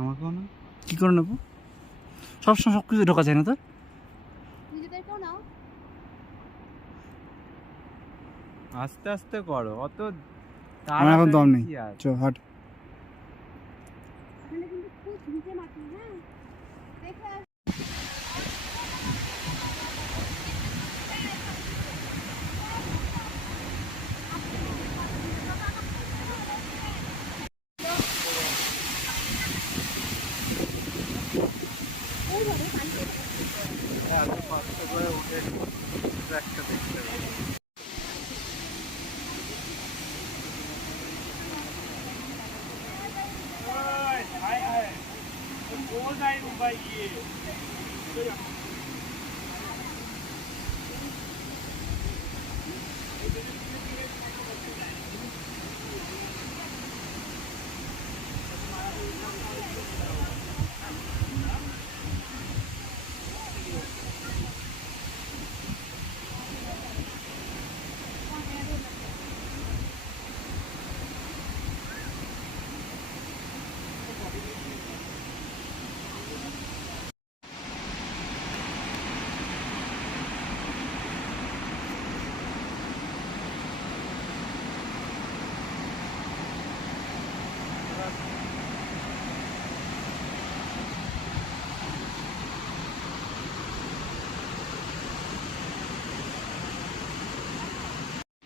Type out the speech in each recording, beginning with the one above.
আমাকেও না, কী করে নেবো? সবসময় সব কিছু ঢোকা যায় না তো। আস্তে আস্তে করো, অত আমার এখন দম নেই, চ হাট। এত কষ্ট করে উঠে একটা দেখতে হবে।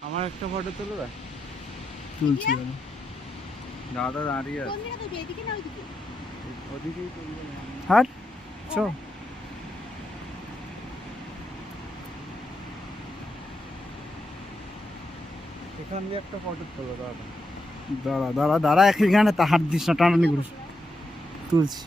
আমার একটা ফটো তুলবে? তুলছি দাদা দাঁড়িয়ে আছে, ওদিকেই তুলবে। হাট, চ। এখান দিয়ে একটা ফটো তোলো দাদা। দাঁড়া দাঁড়া দাঁড়া, এখানে হাত দিস না, টানানি করিস। তুলছি।